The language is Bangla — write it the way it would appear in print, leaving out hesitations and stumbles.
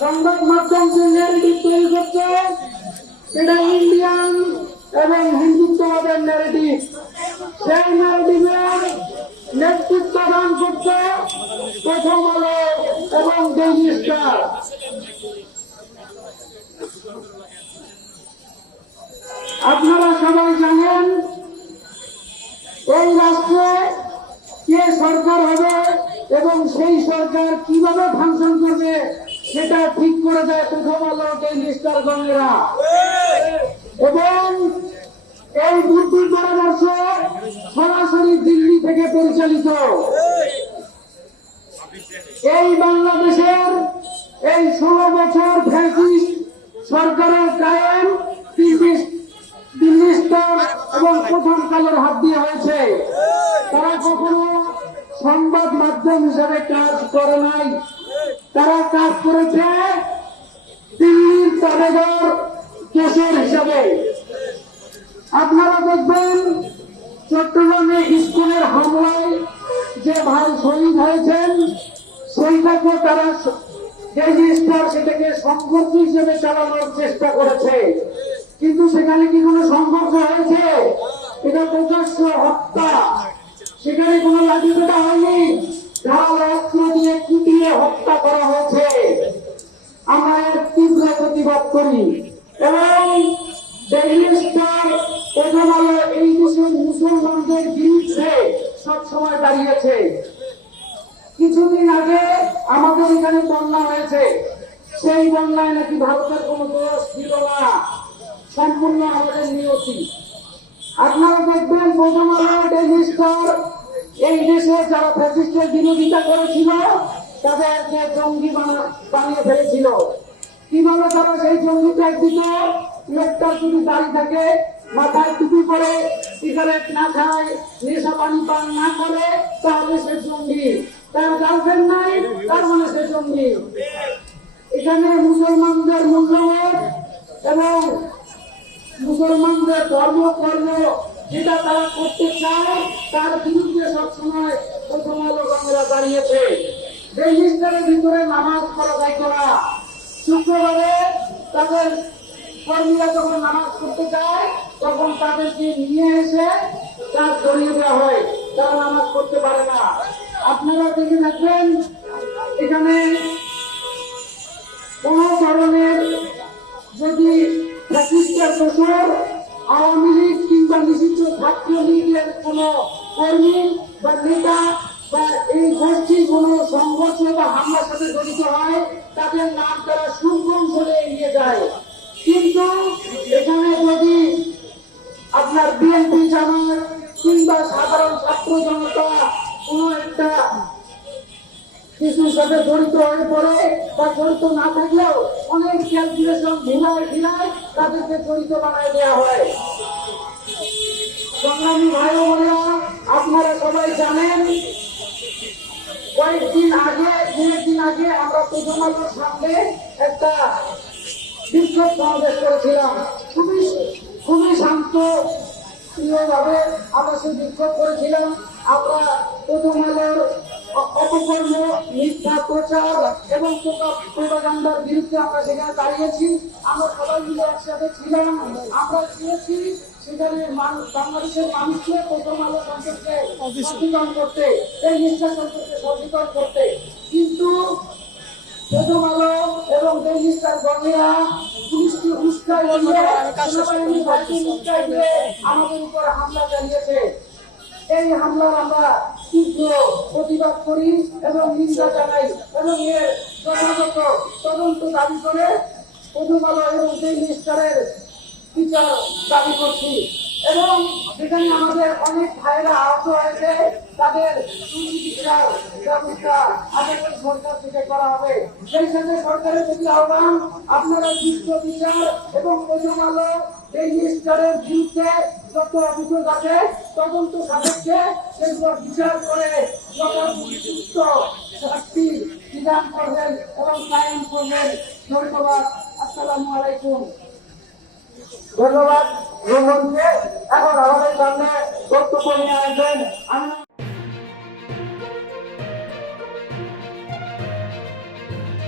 সংবাদ মাধ্যম যে ন্যারেটিভ তৈরি করছে সেটা ইন্ডিয়ান এবং হিন্দুত্ববাদের ন্যারেটিভ। সেই ন্যারেটিভের নেতৃত্ব দান করছে প্রথম আলো এবং ডেইলি স্টার। আপনারা সবাই জানেন এই রাষ্ট্রে কে সরকার হবে এবং সেই সরকার কিভাবে ফাংশন করবে সেটা ঠিক করে দেয় প্রথম আলো ডেইলি স্টার গণেরা। এবং এই বুদ্ধি পরামর্শ সরাসরি দিল্লি থেকে পরিচালিত। এই বাংলাদেশের এই 16 বছর ফ্যাসিস্ট সরকারের কায়েম দিল্লি স্টার এবং প্রথম কালের হাত দিয়ে হয়েছে। তারা কখনো সংবাদ মাধ্যম হিসাবে কাজ করে নাই, তারা কাজ করেছে দিল্লির তাবেদার কেশর হিসাবে। আপনারা দেখবেন চট্টগ্রামে স্কুলের হামলায় যে ভাই শহীদ হয়েছেন সেইটাকে তারা ডেইলি স্টার সেটাকে সংঘর্ষ হিসেবে চালানোর চেষ্টা করেছে, কিন্তু সেখানে কি কোনো সংঘর্ষ হয়েছে? এটা প্রকাশ্য হত্যা। সেখানে কোনো লাঠিপেটা হয়নি, ঢাল অস্ত্র দিয়ে কুপিয়ে হত্যা করা হয়েছে। আমরা এর তীব্র প্রতিবাদ করি এবং ডেইলি স্টার প্রথম আলো এই দেশের মুসলমানদের বিরুদ্ধে সবসময় দাঁড়িয়েছে। কিছুদিন আগে আমাদের এখানে বন্যা হয়েছে, সেই বন্যায় নাকি ভারতের কোনো দোষ ছিল না, সম্পূর্ণ আমাদের নিয়তি। আপনারা দেখবেন প্রথম আলো ডেইলি স্টার এই দেশে যারা ফ্যাসিস্টের বিরোধিতা করেছিল তাদেরকে জঙ্গি বানিয়ে ফেলেছিল। কিভাবে তারা সেই জঙ্গি ট্যাগ দিত? লোকটার যদি দাড়ি থাকে, মাথায় টুপি পরে, সিগারেট না খায়, নেশা পানি পান না করে, তাহলে সে জঙ্গি। তার গার্লফ্রেন্ড নাই, তার মানে সে জঙ্গি। এখানে মুসলমানদের মূল্যবোধ এবং মুসলমানদের ধর্মকর্ম যেটা তারা করতে চায় তার বিরুদ্ধে সবসময় প্রথম আলো গণেরা দাঁড়িয়েছে। ডেইলি স্টারের ভিতরে নামাজ পড়া যায় করা, শুক্রবারে তাদের কর্মীরা যখন নামাজ পড়তে যায় তখন তাদেরকে নিয়ে এসে তার ধরিয়ে দেওয়া হয়, তারা নামাজ পড়তে পারে না। আপনারা দেখে থাকবেন এখানে কোন ধরনের যদি ফ্যাসিস্টের দোষর আওয়ামী লীগ কিংবা নিষিদ্ধ ছাত্র লীগের কোন কর্মী বা নেতা বা এই গোষ্ঠী কোন সংঘর্ষ বা হামলার সাথে জড়িত হয় তাদের নাম তারা সুকৌশলে এড়িয়ে যায়। কিন্তু এখানে যদি আপনার বিএনপি জামাত কিংবা সাধারণ ছাত্র জনতা কোন একটা কিছুর সাথে জড়িত হয়ে পড়ে বা জড়িত না থাকলেও অনেক ক্যালকুলেশন ভিড়ায় তাদেরকে জড়িত বানায় দেওয়া হয়। সংগ্রামী ভাই বোনেরা, আপনারা সবাই জানেন কয়েকদিন আগে আমরা প্রথম আলোর সামনে একটা বিক্ষোভ সমাবেশ করেছিলাম। খুবই শান্ত ভাবে আমরা সেই বিক্ষোভ করেছিলাম। আমরা প্রথম আলোর অপকর্ম, মিথ্যা প্রচার এবং প্রোপাগান্ডার বিরুদ্ধে আমরা সেখানে দাঁড়িয়েছি। আমরা সবাই মিলে একসাথে ছিলাম। আমরা চেয়েছি সেখানে বাংলাদেশের মানুষকে প্রথম আলো সম্পর্কে সচেতন করতে, এই মিথ্যা সম্পর্কে সচেতন করতে। কিন্তু প্রথম আলো এবং ডেইলি স্টার গণেরা পুলিশকে উস্কায় দিয়ে আমাদের উপর হামলা চালিয়েছে। এই হামলার আমরা তীব্র প্রতিবাদ করি এবং নিন্দা জানাই এবং এর যথাযথ তদন্ত দাবি করে প্রথম আলো এবং ডেইলি স্টারের বিচার দাবি করছি। এবং সেখানে আমাদের অনেক ভাইরা আহত হয়েছে, তাদের সুচিকিৎসার ব্যবস্থা আগামী সরকার থেকে করা হবে। সেই সাথে সরকারের প্রতি আহ্বান, আপনারা সুস্থ বিচার এবং প্রথম আলো ডেইলি স্টারের বিরুদ্ধে যত অভিযোগ আছে তদন্ত সাপেক্ষে সেগুলো বিচার করে সুস্থ শাস্তির বিধান করবেন এবং কায়েম করবেন। ধন্যবাদ। আসসালামু আলাইকুম। ধন্যবাদ। এখন আমাদের সামনে বক্তব্য নিয়ে আসবেন